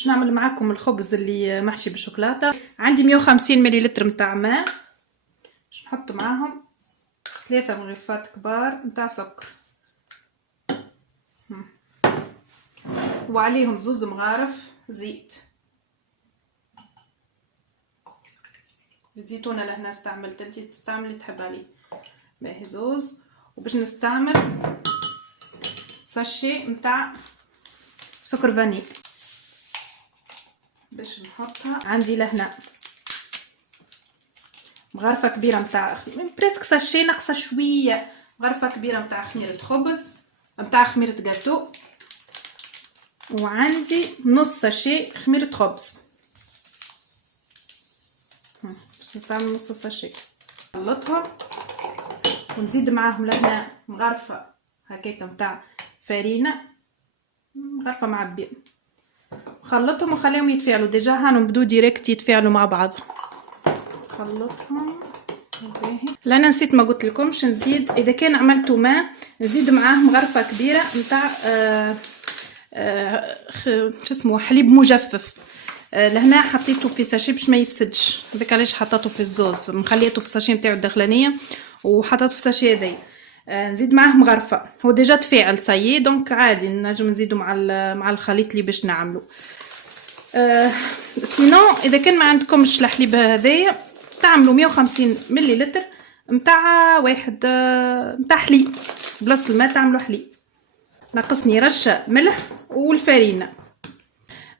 باش نعمل معاكم الخبز اللي محشي بالشوكولاته. عندي 150 مليلتر متاع ماء، باش نحط معاهم 3 مغرفات كبار متاع سكر، وعليهم 2 مغارف زيت زيتونه. لهنا استعملت، انتي تستعملي تحب عليه باهي 2. وباش نستعمل ساشي متاع سكر فانيل باش نحطها. عندي لهنا مغرفه كبيره متاع بريسك ساشي ناقصه شويه، مغرفه كبيره متاع خميره خبز متاع خميره جاتو، وعندي نص ساشي خميره خبز. باش نستعمل نص ساشي. نخلطهم ونزيد معاهم لهنا مغرفه هكاكا متاع فرينه، مغرفه معبيه. خلطهم وخليهم يتفاعلوا. ديجا هانو بدو ديريكت يتفاعلوا مع بعض. خلطهم باهي. لأنا نسيت ما قلت لكمش نزيد، اذا كان عملتوا ماء نزيد معاه مغرفه كبيره نتاع شو اسمه حليب مجفف. لهنا حطيته في ساشي باش ما يفسدش، هذاك علاش حطيته في الزوز، مخليته في الساشي نتاعو الداخلانيه وحطيته في الساشي هذايا. نزيد معاه مغرفه، هو ديجا تفاعل سايي دونك عادي نجم نزيدو مع الخليط اللي باش نعملو. سينو اذا كان ما عندكمش الحليب هذايا تعملوا 150 مليلتر متاع واحد متاع حليب، بلاصه الماء تعملوا حليب. ناقصني رشه ملح والفرينه.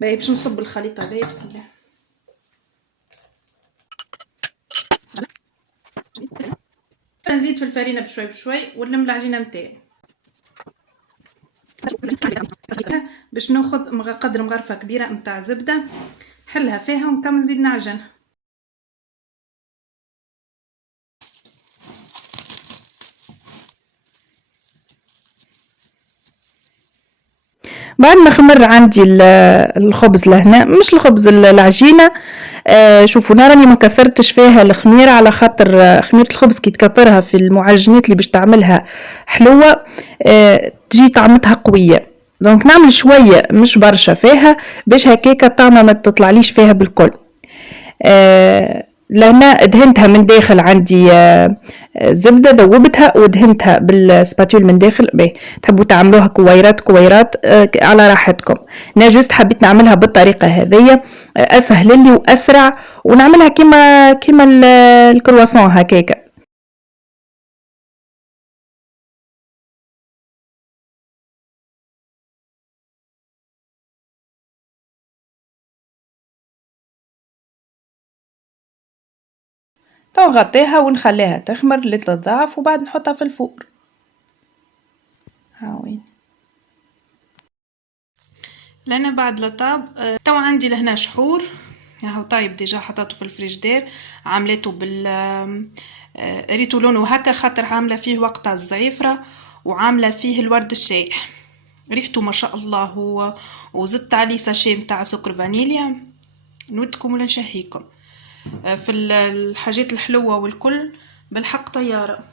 باهي باش نصب الخليط هذايا. بسم الله. نزيد في الفرينه بشوي بشوي ونلم العجينه نتاعي باش ناخذ قدر مغرفه كبيره نتاع زبده، نحلها فيها ونكمل نزيد نعجن. بعد ما خمر عندي الخبز لهنا، مش الخبز العجينه، شوفوا انا راني ما كثرتش فيها الخميره، على خاطر خميره الخبز كي تكثرها في المعجنات اللي باش تعملها حلوه تجي طعمتها قويه. دونك نعمل شويه مش برشا فيها باش هكاكا الطعمه ما تطلعليش فيها بالكل. لهنا دهنتها من داخل، عندي زبدة ذوبتها ودهنتها بالسباتول من داخل. باهي تحبوا تعملوها كويرات كويرات على راحتكم. انا جوست حبيت نعملها بالطريقة هذية اسهل لي واسرع، ونعملها كيما الكرواسون هكاكا. تو نغطيها ونخليها تخمر لتضاعف وبعد نحطها في الفور. هاوين لأنا بعد لطاب. تو عندي لهنا شحور هاو طايب ديجا، حطيته في الفريجدير، عملته ريتو لونه هكا خاطر عامله فيه وقتها الزعفره وعامله فيه الورد الشايح، ريحته ما شاء الله. وزدت عليه ساشي متاع سكر فانيليا. نودكم ولا نشهيكم في الحاجات الحلوه والكل بالحق طياره.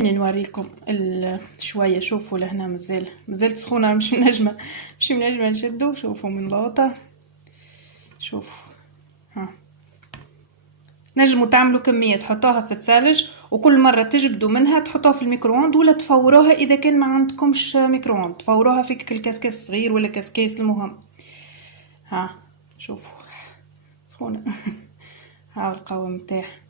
نوريكم شويه. شوفوا لهنا مازال سخونه، مش منجمه نشدو. شوفوا من لوطه، شوفوا ها. نجموا تعملوا كميه تحطوها في الثلج، وكل مره تجبدوا منها تحطوها في الميكرووند، ولا تفوروها اذا كان ما عندكمش ميكرووند، تفوروها في الكاسكاس صغير ولا كاسكاس. المهم ها شوفوا سخونه ها القوام نتاعها.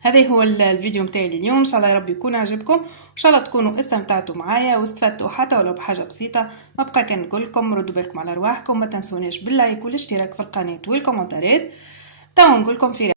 هذا هو الفيديو متاعي اليوم، ان شاء الله يا رب يكون عجبكم، ان شاء الله تكونوا استمتعتوا معايا واستفدتوا حتى ولو بحاجه بسيطه. ما بقى كان نقول لكم ردوا بالكم على رواحكم، ما تنسوناش باللايك والاشتراك في القناه والكومنتات. تو نقول لكم في